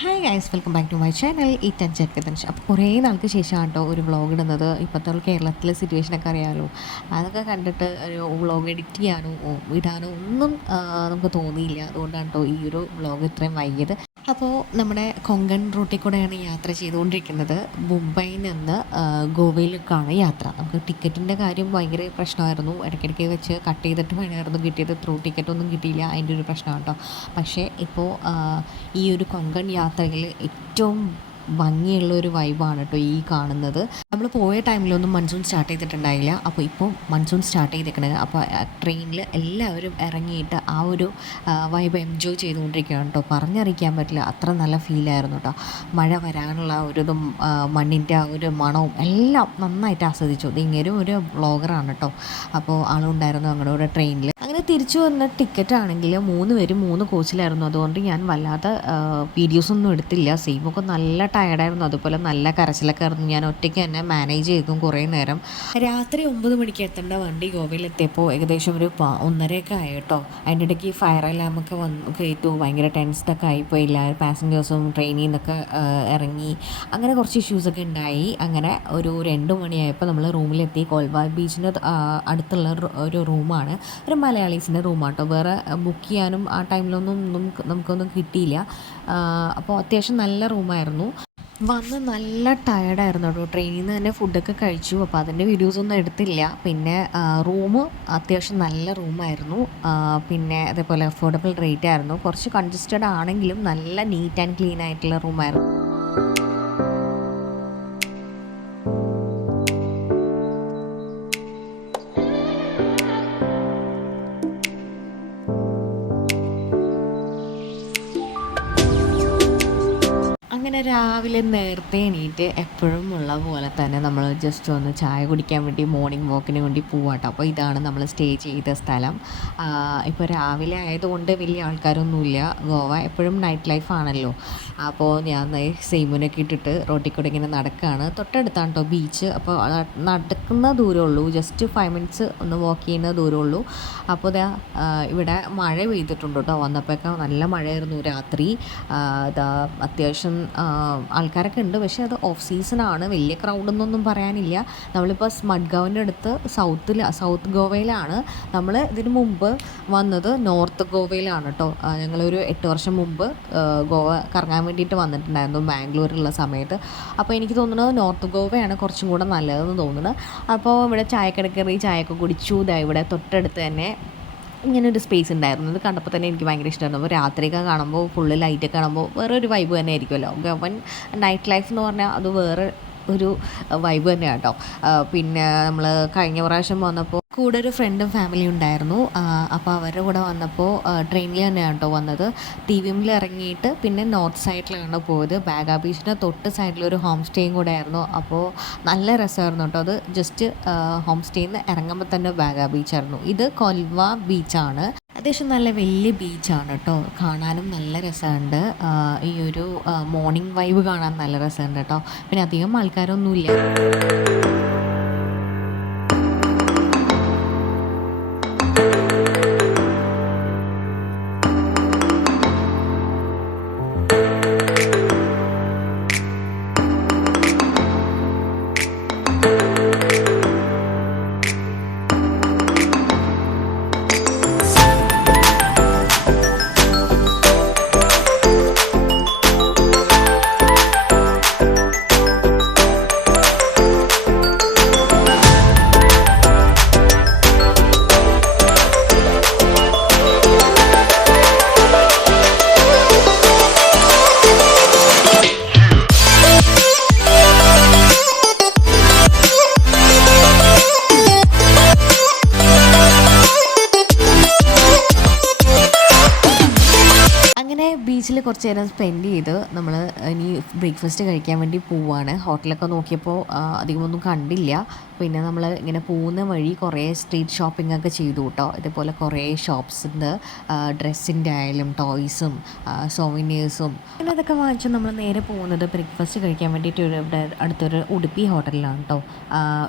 Hi guys, welcome back to my channel eat and check with Ansh. അപ്പോൾ കുറേ നാൾക്ക് ശേഷമാണ് കേട്ടോ ഒരു വ്ളോഗ് ഇടുന്നത്. ഇപ്പോഴത്തെ കേരളത്തിലെ സിറ്റുവേഷനൊക്കെ അറിയാമല്ലോ. അതൊക്കെ കണ്ടിട്ട് ഒരു വ്ളോഗ് എഡിറ്റ് ചെയ്യാനോ ഇടാനോ ഒന്നും നമുക്ക് തോന്നിയില്ല. അതുകൊണ്ടാണ് കേട്ടോ ഈ ഒരു വ്ളോഗ് ഇത്രയും വൈകിയത്. അപ്പോൾ നമ്മുടെ കൊങ്കൺ റൂട്ടിൽ കൂടെയാണ് യാത്ര ചെയ്തുകൊണ്ടിരിക്കുന്നത്. മുംബൈയിൽ നിന്ന് ഗോവയിലേക്കാണ് യാത്ര. നമുക്ക് ടിക്കറ്റിൻ്റെ കാര്യം ഭയങ്കര പ്രശ്നമായിരുന്നു. ഇടയ്ക്കിടയ്ക്ക് വെച്ച് കട്ട് ചെയ്തിട്ട് വേണമായിരുന്നു കിട്ടിയത്. ത്രൂ ടിക്കറ്റൊന്നും കിട്ടിയില്ല, അതിൻ്റെ ഒരു പ്രശ്നമാണ് കേട്ടോ. പക്ഷേ ഇപ്പോൾ ഈ ഒരു കൊങ്കൺ യാത്രയിൽ ഏറ്റവും ഭംഗിയുള്ള ഒരു വൈബാണ് കേട്ടോ ഈ കാണുന്നത്. നമ്മൾ പോയ ടൈമിലൊന്നും മൺസൂൺ സ്റ്റാർട്ട് ചെയ്തിട്ടുണ്ടായില്ല. അപ്പോൾ ഇപ്പോൾ മൺസൂൺ സ്റ്റാർട്ട് ചെയ്തിരിക്കണത്. അപ്പോൾ ട്രെയിനിൽ എല്ലാവരും ഇറങ്ങിയിട്ട് ആ ഒരു വൈബ് എൻജോയ് ചെയ്തുകൊണ്ടിരിക്കുകയാണ് കേട്ടോ. പറഞ്ഞറിയിക്കാൻ പറ്റില്ല, അത്ര നല്ല ഫീലായിരുന്നു കേട്ടോ. മഴ വരാനുള്ള ഒരു ഇതും മണ്ണിൻ്റെ ആ ഒരു മണവും എല്ലാം നന്നായിട്ട് ആസ്വദിച്ചു. ഇങ്ങനെ ഒരു വ്ളോഗറാണ് കേട്ടോ. അപ്പോൾ ആളുണ്ടായിരുന്നു ഞങ്ങളുടെ ട്രെയിനിൽ. അങ്ങനെ തിരിച്ചു വന്ന ടിക്കറ്റ് ആണെങ്കിൽ 3 പേരും 3 കോച്ചിലായിരുന്നു. അതുകൊണ്ട് ഞാൻ വല്ലാതെ വീഡിയോസൊന്നും എടുത്തില്ല. സെയിമൊക്കെ നല്ല ടയർഡായിരുന്നു. അതുപോലെ നല്ല കരച്ചിലൊക്കെ ആയിരുന്നു. ഞാൻ ഒറ്റയ്ക്ക് തന്നെ മാനേജ് ചെയ്തു കുറേ നേരം. രാത്രി 9 മണിക്ക് എത്തേണ്ട വണ്ടി ഗോവയിലെത്തിയപ്പോൾ ഏകദേശം ഒരു 1:30 ആയി കേട്ടോ. അതിൻ്റെ ഇടയ്ക്ക് ഫയർ അലാമൊക്കെ കേട്ടു. ഭയങ്കര ടെൻസ്ഡൊക്കെ ആയിപ്പോയി. എല്ലാവരും പാസഞ്ചേഴ്സും ട്രെയിനിൽ നിന്നൊക്കെ ഇറങ്ങി. അങ്ങനെ കുറച്ച് ഇഷ്യൂസൊക്കെ ഉണ്ടായി. അങ്ങനെ ഒരു 2 മണിയായപ്പോൾ നമ്മൾ റൂമിലെത്തി. കോൾവാ ബീച്ചിൻ്റെ അടുത്തുള്ള ഒരു റൂമാണ്, ഒരു മലയാളീസിൻ്റെ റൂമാട്ടോ. വേറെ ബുക്ക് ചെയ്യാനും ആ ടൈമിലൊന്നും നമുക്കൊന്നും കിട്ടിയില്ല. അപ്പോൾ അത്യാവശ്യം നല്ല റൂമായിരുന്നു. വന്ന് നല്ല ടയർഡായിരുന്നു കേട്ടോ. ട്രെയിനിൽ നിന്ന് തന്നെ ഫുഡൊക്കെ കഴിച്ചു. അപ്പോൾ അതിൻ്റെ വീഡിയോസൊന്നും എടുത്തില്ല. പിന്നെ റൂം അത്യാവശ്യം നല്ല റൂമായിരുന്നു. പിന്നെ അതേപോലെ അഫോർഡബിൾ റേറ്റ് ആയിരുന്നു. കുറച്ച് കൺജസ്റ്റഡ് ആണെങ്കിലും നല്ല നീറ്റ് ആൻഡ് ക്ലീൻ ആയിട്ടുള്ള റൂമായിരുന്നു. അങ്ങനെ രാവിലെ നേരത്തെ എണീറ്റ് എപ്പോഴും ഉള്ള പോലെ തന്നെ നമ്മൾ ജസ്റ്റ് ഒന്ന് ചായ കുടിക്കാൻ വേണ്ടി മോർണിംഗ് വാക്കിന് വേണ്ടി പോവാട്ടോ. അപ്പോൾ ഇതാണ് നമ്മൾ സ്റ്റേ ചെയ്ത സ്ഥലം. ഇപ്പോൾ രാവിലെ ആയതുകൊണ്ട് വലിയ ആൾക്കാരൊന്നുമില്ല. ഗോവ എപ്പോഴും നൈറ്റ് ലൈഫ് ആണല്ലോ. അപ്പോൾ ഞാൻ സെയിമുനൊക്കെ ഇട്ടിട്ട് റോട്ടിൽ കൂടെ ഇങ്ങനെ നടക്കുകയാണ്. തൊട്ടടുത്താണ് കേട്ടോ ബീച്ച്. അപ്പോൾ നടക്കുന്ന ദൂരമുള്ളൂ, ജസ്റ്റ് 5 മിനിറ്റ്സ് ഒന്ന് വാക്ക് ചെയ്യുന്ന ദൂരമുള്ളൂ. അപ്പോൾ ഇവിടെ മഴ പെയ്തിട്ടുണ്ട് കേട്ടോ. വന്നപ്പോഴൊക്കെ നല്ല മഴയായിരുന്നു രാത്രി. അത്യാവശ്യം ആൾക്കാരൊക്കെ ഉണ്ട്. പക്ഷേ അത് ഓഫ് സീസണാണ്. വലിയ ക്രൗഡൊന്നും പറയാനില്ല. നമ്മളിപ്പോൾ മഡ്ഗാവിൻ്റെ അടുത്ത് സൗത്ത് ഗോവയിലാണ്. നമ്മൾ ഇതിന് മുമ്പ് വന്നത് നോർത്ത് ഗോവയിലാണ് കേട്ടോ. ഞങ്ങളൊരു 8 വർഷം മുമ്പ് ഗോവ കറങ്ങാൻ വേണ്ടിയിട്ട് വന്നിട്ടുണ്ടായിരുന്നു ബാംഗ്ലൂരിലുള്ള സമയത്ത്. അപ്പോൾ എനിക്ക് തോന്നുന്നത് നോർത്ത് ഗോവയാണ് കുറച്ചും കൂടെ നല്ലതെന്ന് തോന്നുന്നത്. അപ്പോൾ ഇവിടെ ചായക്കട കയറി ചായയൊക്കെ കുടിച്ചു. ഇവിടെ തൊട്ടടുത്ത് തന്നെ ഇങ്ങനൊരു സ്പേസ് ഉണ്ടായിരുന്നു. ഇത് കണ്ടപ്പോൾ തന്നെ എനിക്ക് ഭയങ്കര ഇഷ്ടമായിരുന്നു. അപ്പോൾ രാത്രിയൊക്കെ കാണുമ്പോൾ ഫുള്ള് ലൈറ്റൊക്കെ കാണുമ്പോൾ വേറെ ഒരു വൈബ് തന്നെ ആയിരിക്കുമല്ലോ. ഗവൺ നൈറ്റ് ലൈഫ് എന്ന് പറഞ്ഞാൽ അത് വേറെ ഒരു വൈബ് തന്നെയാണ് കേട്ടോ. പിന്നെ നമ്മൾ കഴിഞ്ഞ പ്രാവശ്യം വന്നപ്പോൾ കൂടെ ഒരു ഫ്രണ്ടും ഫാമിലിയും ഉണ്ടായിരുന്നു. അപ്പോൾ അവരുടെ കൂടെ വന്നപ്പോൾ ട്രെയിനിൽ തന്നെയാണ് കേട്ടോ വന്നത്. TVMൽ ഇറങ്ങിയിട്ട് പിന്നെ നോർത്ത് സൈഡിലാണ് പോയത്. ബാഗ ബീച്ചിൻ്റെ തൊട്ട് സൈഡിലൊരു ഹോം സ്റ്റേയും കൂടെ ആയിരുന്നു. അപ്പോൾ നല്ല രസമായിരുന്നു കേട്ടോ. അത് ജസ്റ്റ് ഹോം സ്റ്റേയിൽ നിന്ന് ഇറങ്ങുമ്പോൾ തന്നെ ബാഗ ബീച്ചായിരുന്നു. ഇത് കൊൽവ ബീച്ചാണ്. അത്യാവശ്യം നല്ല വലിയ ബീച്ചാണ് കേട്ടോ. കാണാനും നല്ല രസമുണ്ട്. ഈ ഒരു മോർണിംഗ് വൈബ് കാണാൻ നല്ല രസമുണ്ട് കേട്ടോ. പിന്നെ അധികം ആൾക്കാരൊന്നുമില്ല. ബീച്ചിൽ കുറച്ച് നേരം സ്പെൻഡ് ചെയ്ത് നമ്മൾ ഇനി ബ്രേക്ക്ഫാസ്റ്റ് കഴിക്കാൻ വേണ്ടി പോവുകയാണ്. ഹോട്ടലൊക്കെ നോക്കിയപ്പോൾ അധികമൊന്നും കണ്ടില്ല. പിന്നെ നമ്മൾ ഇങ്ങനെ പോകുന്ന വഴി കുറേ സ്ട്രീറ്റ് ഷോപ്പിംഗ് ഒക്കെ ചെയ്തു കേട്ടോ. ഇതേപോലെ കുറേ ഷോപ്സ് ഉണ്ട്. ഡ്രസ്സിൻ്റെ ആയാലും ടോയ്സും സോവിനിയേഴ്സും പിന്നെ അതൊക്കെ വാങ്ങിച്ച് നമ്മൾ നേരെ പോകുന്നത് ബ്രേക്ക്ഫാസ്റ്റ് കഴിക്കാൻ വേണ്ടിയിട്ട് ഇവിടെ അടുത്തൊരു ഉടുപ്പി ഹോട്ടലിലാണ് കേട്ടോ.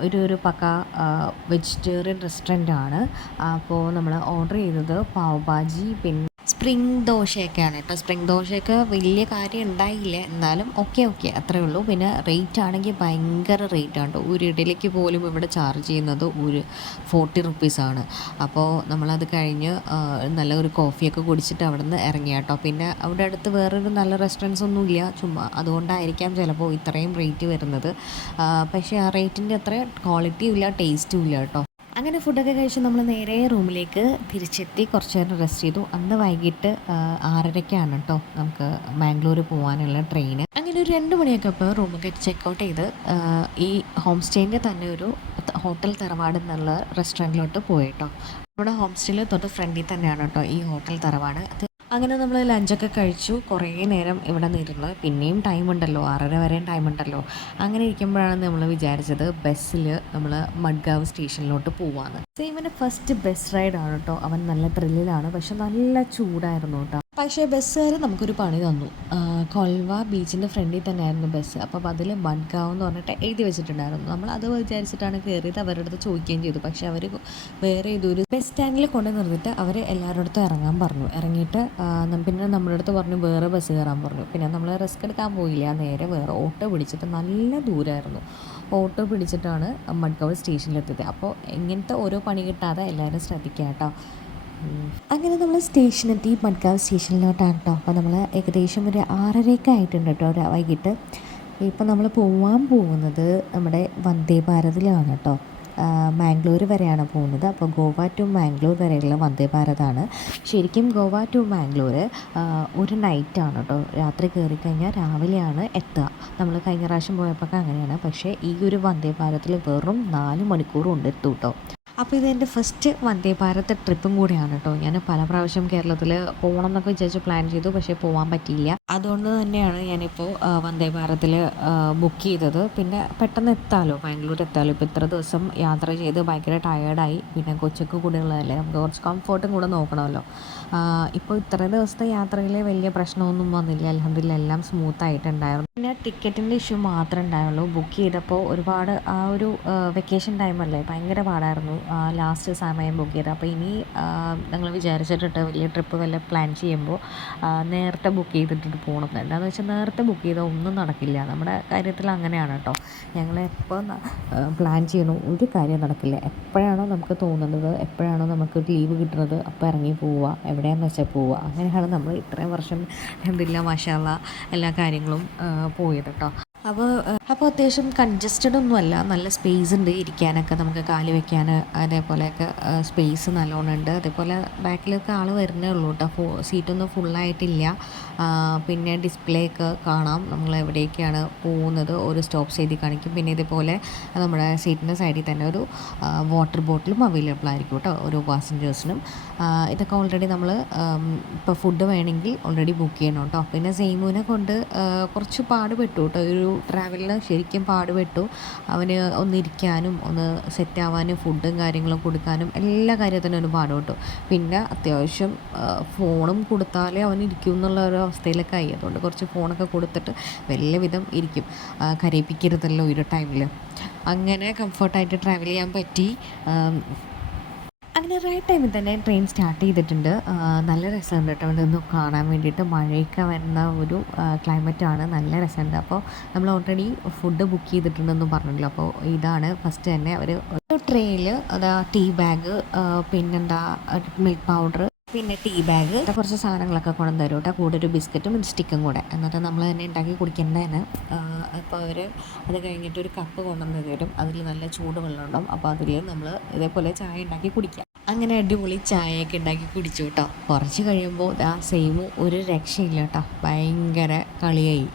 ഒരു പക്ക വെജിറ്റേറിയൻ റെസ്റ്റോറൻ്റ് ആണ്. അപ്പോൾ നമ്മൾ ഓർഡർ ചെയ്തത് പാവ് ഭാജി പിന്നെ സ്പ്രിംഗ് ദോശയൊക്കെയാണ് കേട്ടോ. സ്പ്രിംഗ് ദോശയൊക്കെ വലിയ കാര്യം ഉണ്ടായില്ല, എന്നാലും ഓക്കെ ഓക്കെ അത്രേ ഉള്ളൂ. പിന്നെ റേറ്റ് ആണെങ്കിൽ ഭയങ്കര റേറ്റ് ആണ് കേട്ടോ. ഒരു ഇഡലിക്ക് പോലും ഇവിടെ ചാർജ് ചെയ്യുന്നത് ഒരു 40 റുപ്പീസാണ്. അപ്പോൾ നമ്മളത് കഴിഞ്ഞ് നല്ല ഒരു കോഫിയൊക്കെ കുടിച്ചിട്ട് അവിടെ നിന്ന് ഇറങ്ങി കേട്ടോ. പിന്നെ അവിടെ അടുത്ത് വേറൊരു നല്ല റെസ്റ്റോറൻറ്റ്സ് ഒന്നുമില്ല, ചുമ്മാ അതുകൊണ്ടായിരിക്കാം ചിലപ്പോൾ ഇത്രയും റേറ്റ് വരുന്നത്. പക്ഷേ ആ റേറ്റിൻ്റെ അത്ര ക്വാളിറ്റിയും ഇല്ല, ടേസ്റ്റും ഇല്ല കേട്ടോ. അങ്ങനെ ഫുഡൊക്കെ കഴിച്ച് നമ്മൾ നേരെ റൂമിലേക്ക് തിരിച്ചെത്തി കുറച്ച് നേരം റെസ്റ്റ് ചെയ്തു. അന്ന് വൈകിട്ട് 6:30ക്കാണ് കേട്ടോ നമുക്ക് ബാംഗ്ലൂർ പോകാനുള്ള ട്രെയിന്. അങ്ങനെ ഒരു 2 മണിയൊക്കെ ഇപ്പോൾ റൂമൊക്കെ ചെക്കൗട്ട് ചെയ്ത് ഈ ഹോം സ്റ്റേൻ്റെ തന്നെ ഒരു ഹോട്ടൽ തറവാട് എന്നുള്ള റെസ്റ്റോറൻറ്റിലോട്ട് പോയിട്ടോ. നമ്മുടെ ഹോം സ്റ്റേയിൽ തൊട്ട് ഫ്രണ്ടിൽ തന്നെയാണ് കേട്ടോ ഈ ഹോട്ടൽ തറവാട്. അങ്ങനെ നമ്മൾ ലഞ്ചൊക്കെ കഴിച്ചു, കുറേ നേരം ഇവിടെ നിന്നിരുന്നു. പിന്നെയും ടൈമുണ്ടല്ലോ, 6:30 വരെയും ടൈമുണ്ടല്ലോ. അങ്ങനെ ഇരിക്കുമ്പോഴാണ് നമ്മൾ വിചാരിച്ചത് ബസ്സിൽ നമ്മൾ മഡ്ഗാവ് സ്റ്റേഷനിലോട്ട് പോവാന്ന്. സെയിമിൻ്റെ ഫസ്റ്റ് ബസ് റൈഡാണ് കേട്ടോ. അവൻ നല്ല ത്രില്ലിലാണ്, പക്ഷെ നല്ല ചൂടായിരുന്നു കേട്ടോ. പക്ഷേ ബസ്സുകാർ നമുക്കൊരു പണി തന്നു. കൊൽവ ബീച്ചിൻ്റെ ഫ്രണ്ടിൽ തന്നെയായിരുന്നു ബസ്. അപ്പോൾ അതിൽ മഡ്ഗാവ് എന്ന് പറഞ്ഞിട്ട് എഴുതി വെച്ചിട്ടുണ്ടായിരുന്നു. നമ്മൾ അത് വിചാരിച്ചിട്ടാണ് കയറിയത്. അവരുടെ അടുത്ത് ചോദിക്കുകയും ചെയ്തു. പക്ഷേ അവർ വേറെ ഏതൊരു ബസ് സ്റ്റാൻഡിൽ കൊണ്ട് നിർത്തിയിട്ട് അവർ എല്ലാവരുടെ അടുത്തും ഇറങ്ങാൻ പറഞ്ഞു. ഇറങ്ങിയിട്ട് പിന്നെ നമ്മുടെ അടുത്ത് പറഞ്ഞു വേറെ ബസ് കയറാൻ പറഞ്ഞു. പിന്നെ നമ്മൾ റിസ്ക് എടുക്കാൻ പോയില്ല, നേരെ വേറെ ഓട്ടോ പിടിച്ചിട്ട്, നല്ല ദൂരമായിരുന്നു, ഓട്ടോ പിടിച്ചിട്ടാണ് മഡ്ഗാവ് സ്റ്റേഷനിലെത്തിയത്. അപ്പോൾ ഇങ്ങനത്തെ ഓരോ പണി കിട്ടാതെ എല്ലാവരും ശ്രദ്ധിക്കുക കേട്ടോ. അങ്ങനെ നമ്മൾ സ്റ്റേഷനെത്തി, മഡ്ഗാവ് സ്റ്റേഷനിലോട്ടാണ് കേട്ടോ. അപ്പോൾ നമ്മൾ ഏകദേശം ഒരു 6:30 ആയിട്ടുണ്ട് കേട്ടോ വൈകിട്ട്. ഇപ്പം നമ്മൾ പോകാൻ പോകുന്നത് നമ്മുടെ വന്ദേ ഭാരതിലാണ് കേട്ടോ. മാംഗ്ലൂർ വരെയാണ് പോകുന്നത്. അപ്പോൾ ഗോവ ടു മാംഗ്ലൂർ വരെയുള്ള വന്ദേ ഭാരതാണ്. ശരിക്കും ഗോവ ടു മാംഗ്ലൂർ ഒരു നൈറ്റാണ് കേട്ടോ. രാത്രി കയറിക്കഴിഞ്ഞാൽ രാവിലെയാണ് എത്തുക. നമ്മൾ കഴിഞ്ഞ പ്രാവശ്യം പോയപ്പോൾ അങ്ങനെയാണ്. പക്ഷേ ഈ ഒരു വന്ദേ ഭാരതിൽ വെറും 4 മണിക്കൂർ കൊണ്ടെത്തും കേട്ടോ. അപ്പോൾ ഇതെൻ്റെ ഫസ്റ്റ് വന്ദേ ഭാരത് ട്രിപ്പും കൂടിയാണ് കേട്ടോ. ഞാൻ പല പ്രാവശ്യം കേരളത്തിൽ പോകണം എന്നൊക്കെ വിചാരിച്ച് പ്ലാൻ ചെയ്തു, പക്ഷേ പോകാൻ പറ്റിയില്ല. അതുകൊണ്ട് തന്നെയാണ് ഞാനിപ്പോൾ വന്ദേ ഭാരതിൽ ബുക്ക് ചെയ്തത്. പിന്നെ പെട്ടെന്ന് എത്താമല്ലോ, ബാംഗ്ലൂർ എത്താമല്ലോ. ഇപ്പോൾ ഇത്ര ദിവസം യാത്ര ചെയ്ത് ഭയങ്കര ടയേർഡായി. പിന്നെ കൊച്ചൊക്കെ കൂടെയുള്ളതല്ലേ, നമുക്ക് കുറച്ച് കംഫർട്ടും കൂടെ നോക്കണമല്ലോ. ഇപ്പോൾ ഇത്ര ദിവസത്തെ യാത്രയിൽ വലിയ പ്രശ്നമൊന്നും വന്നില്ല, അൽഹംദുലില്ലാ എല്ലാം സ്മൂത്തായിട്ടുണ്ടായിരുന്നു. പിന്നെ ടിക്കറ്റിൻ്റെ ഇഷ്യൂ മാത്രമേ ഉണ്ടായുള്ളൂ. ബുക്ക് ചെയ്തപ്പോൾ ഒരുപാട് ആ ഒരു വെക്കേഷൻ ടൈമല്ലേ, ഭയങ്കര പാടായിരുന്നു ലാസ്റ്റ് സമയം ബുക്ക് ചെയ്തത്. അപ്പോൾ ഇനി ഞങ്ങൾ വിചാരിച്ചിട്ടുണ്ട് വലിയ ട്രിപ്പ് വല്ല പ്ലാൻ ചെയ്യുമ്പോൾ നേരത്തെ ബുക്ക് ചെയ്തിട്ട് പോകണം. എന്താണെന്ന് വെച്ചാൽ നേരത്തെ ബുക്ക് ചെയ്താൽ ഒന്നും നടക്കില്ല. നമ്മുടെ കാര്യത്തിൽ അങ്ങനെയാണ് കേട്ടോ. ഞങ്ങളെപ്പോൾ പ്ലാൻ ചെയ്യണോ ഒരു കാര്യം നടക്കില്ല. എപ്പോഴാണോ നമുക്ക് തോന്നുന്നത്, എപ്പോഴാണോ നമുക്ക് ലീവ് കിട്ടുന്നത്, അപ്പോൾ ഇറങ്ങി പോവുക, എവിടെയാണെന്ന് വെച്ചാൽ പോവുക. അങ്ങനെയാണ് നമ്മൾ ഇത്രയും വർഷം അൽഹംദുലില്ലാ മാഷാ അല്ലാഹ് എല്ലാ കാര്യങ്ങളും പോയത് കേട്ടോ. അപ്പോൾ അത്യാവശ്യം കൺജസ്റ്റഡ് ഒന്നുമല്ല, നല്ല സ്പേസ് ഉണ്ട് ഇരിക്കാനൊക്കെ, നമുക്ക് കാല് വെക്കാൻ അതേപോലെയൊക്കെ സ്പേസ് നല്ലോണം ഉണ്ട്. അതേപോലെ ബാക്കിലൊക്കെ ആൾ വരുന്നേ ഉള്ളൂ കേട്ടോ. സീറ്റൊന്നും ഫുള്ളായിട്ടില്ല. പിന്നെ ഡിസ്പ്ലേ ഒക്കെ കാണാം നമ്മൾ എവിടേക്കാണ് പോകുന്നത്, ഒരു സ്റ്റോപ്പ് ചെയ്ത് കാണിക്കും. പിന്നെ ഇതേപോലെ നമ്മുടെ സീറ്റിൻ്റെ സൈഡിൽ തന്നെ ഒരു വാട്ടർ ബോട്ടിലും അവൈലബിൾ ആയിരിക്കും കേട്ടോ ഓരോ പാസഞ്ചേഴ്സിനും. ഇതൊക്കെ ഓൾറെഡി നമ്മൾ ഇപ്പോൾ ഫുഡ് വേണമെങ്കിൽ ഓൾറെഡി ബുക്ക് ചെയ്യണം കേട്ടോ. പിന്നെ സെയ്മുവിനെ കൊണ്ട് കുറച്ച് പാടുപെട്ടു കേട്ടോ. ഒരു ട്രാവലിന് ശരിക്കും പാടുപെട്ടു. അവന് ഒന്നിരിക്കാനും ഒന്ന് സെറ്റാവാനും ഫുഡും കാര്യങ്ങളും കൊടുക്കാനും എല്ലാ കാര്യത്തിനും ഒരു പാടുപെട്ടു. പിന്നെ അത്യാവശ്യം ഫോണും കൊടുത്താലേ അവൻ ഇരിക്കും എന്നുള്ള ഒരു അവസ്ഥയിലൊക്കെ ആയി. അതുകൊണ്ട് കുറച്ച് ഫോണൊക്കെ കൊടുത്തിട്ട് വലിയ വിധം ഇരിക്കും, കരയിപ്പിക്കരുതല്ലോ ഒരു ടൈമിൽ. അങ്ങനെ കംഫർട്ടായിട്ട് ട്രാവൽ ചെയ്യാൻ പറ്റി. അങ്ങനെ റൈറ്റ് ടൈമിൽ തന്നെ ട്രെയിൻ സ്റ്റാർട്ട് ചെയ്തിട്ടുണ്ട്. നല്ല രസമുണ്ട് കേട്ടോ ഇവിടെ നിന്ന് കാണാൻ വേണ്ടിയിട്ട്. മഴയൊക്കെ വരുന്ന ഒരു ക്ലൈമറ്റാണ്, നല്ല രസമുണ്ട്. അപ്പോൾ നമ്മൾ ഓൾറെഡി ഫുഡ് ബുക്ക് ചെയ്തിട്ടുണ്ടെന്ന് പറഞ്ഞല്ലോ. അപ്പോൾ ഇതാണ് ഫസ്റ്റ് തന്നെ ഒരു ട്രെയിൽ അതാ ടീ ബാഗ്, പിന്നെന്താ മിൽക്ക് പൗഡർ, പിന്നെ ടീ ബാഗ്, കുറച്ച് സാധനങ്ങളൊക്കെ കൊണ്ടു തരും കേട്ടോ. കൂടെ ഒരു ബിസ്ക്കറ്റും സ്റ്റിക്കും കൂടെ. എന്നിട്ട് നമ്മൾ തന്നെ ഉണ്ടാക്കി കുടിക്കേണ്ടതാണ്. അപ്പോൾ അവർ അത് കഴിഞ്ഞിട്ട് ഒരു കപ്പ് കൊണ്ടുവന്ന് തരും. അതിൽ നല്ല ചൂട് വെള്ളം ഉണ്ടാവും. അപ്പോൾ അതിൽ നമ്മൾ ഇതേപോലെ ചായ ഉണ്ടാക്കി കുടിക്കാം. അങ്ങനെ അടിപൊളി ചായയൊക്കെ ഉണ്ടാക്കി കുടിച്ചു കേട്ടോ. കുറച്ച് കഴിയുമ്പോൾ സെയിം ഒരു രക്ഷയില്ല കേട്ടോ, ഭയങ്കര കളിയായി.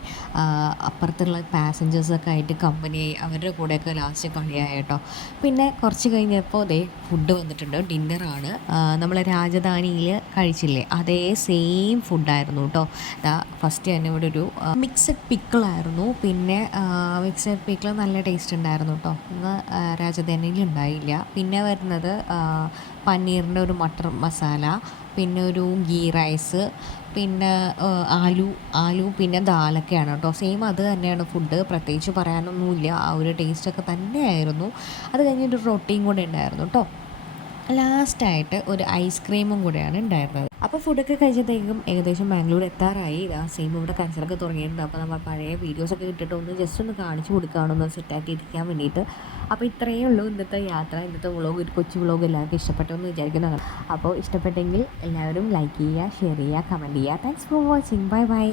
അപ്പുറത്തുള്ള പാസഞ്ചേഴ്സൊക്കെ ആയിട്ട് കമ്പനിയായി, അവരുടെ കൂടെയൊക്കെ ലാസ്റ്റ് കളിയായി കേട്ടോ. പിന്നെ കുറച്ച് കഴിഞ്ഞപ്പോൾ ഫുഡ് വന്നിട്ടുണ്ട്, ഡിന്നറാണ്. നമ്മൾ രാജധാനിയിൽ കഴിച്ചില്ലേ അതേ സെയിം ഫുഡായിരുന്നു കേട്ടോ. ഫസ്റ്റ് തന്നെ ഇവിടെ ഒരു മിക്സഡ് പിക്കിളായിരുന്നു. പിന്നെ മിക്സഡ് പിക്കിൾ നല്ല ടേസ്റ്റ് ഉണ്ടായിരുന്നു കേട്ടോ. ഇന്ന് രാജധാനിയിൽ ഉണ്ടായില്ല. പിന്നെ വരുന്നത് പനീറിൻ്റെ ഒരു മട്ടർ മസാല, പിന്നെ ഒരു ഗീ റൈസ്, പിന്നെ ആലു പിന്നെ ദാലൊക്കെയാണ് കേട്ടോ. സെയിം അത് തന്നെയാണ് ഫുഡ്, പ്രത്യേകിച്ച് പറയാനൊന്നുമില്ല. ആ ഒരു ടേസ്റ്റൊക്കെ തന്നെയായിരുന്നു. അത് കഴിഞ്ഞിട്ട് റൊട്ടിയും കൂടെ ഉണ്ടായിരുന്നു കേട്ടോ. ലാസ്റ്റായിട്ട് ഒരു ഐസ്ക്രീമും കൂടെയാണ് ഉണ്ടായിരുന്നത്. അപ്പോൾ ഫുഡൊക്കെ കഴിച്ചപ്പോഴത്തേക്കും ഏകദേശം ബാംഗ്ലൂർ എത്താറായി. സെയിം ഇവിടെ കച്ചറൊക്കെ തുടങ്ങിയിട്ടുണ്ട്. അപ്പോൾ നമ്മൾ പഴയ വീഡിയോസൊക്കെ ഇട്ടിട്ട് ജസ്റ്റ് ഒന്ന് കാണിച്ചു കൊടുക്കുകയാണ്, ഒന്ന് സെറ്റാക്കി ഇരിക്കാൻ വേണ്ടിയിട്ട്. അപ്പോൾ ഇത്രയേ ഉള്ളൂ ഇന്നത്തെ യാത്ര, ഇന്നത്തെ വ്ളോഗ്. ഒരു കൊച്ചു വ്ളോഗ് എല്ലാവർക്കും ഇഷ്ടപ്പെട്ടു എന്ന് വിചാരിക്കുന്നതാണ്. അപ്പോൾ ഇഷ്ടപ്പെട്ടെങ്കിൽ എല്ലാവരും ലൈക്ക് ചെയ്യുക, ഷെയർ ചെയ്യുക, കമൻറ്റ് ചെയ്യുക. Thanks for watching. Bye bye.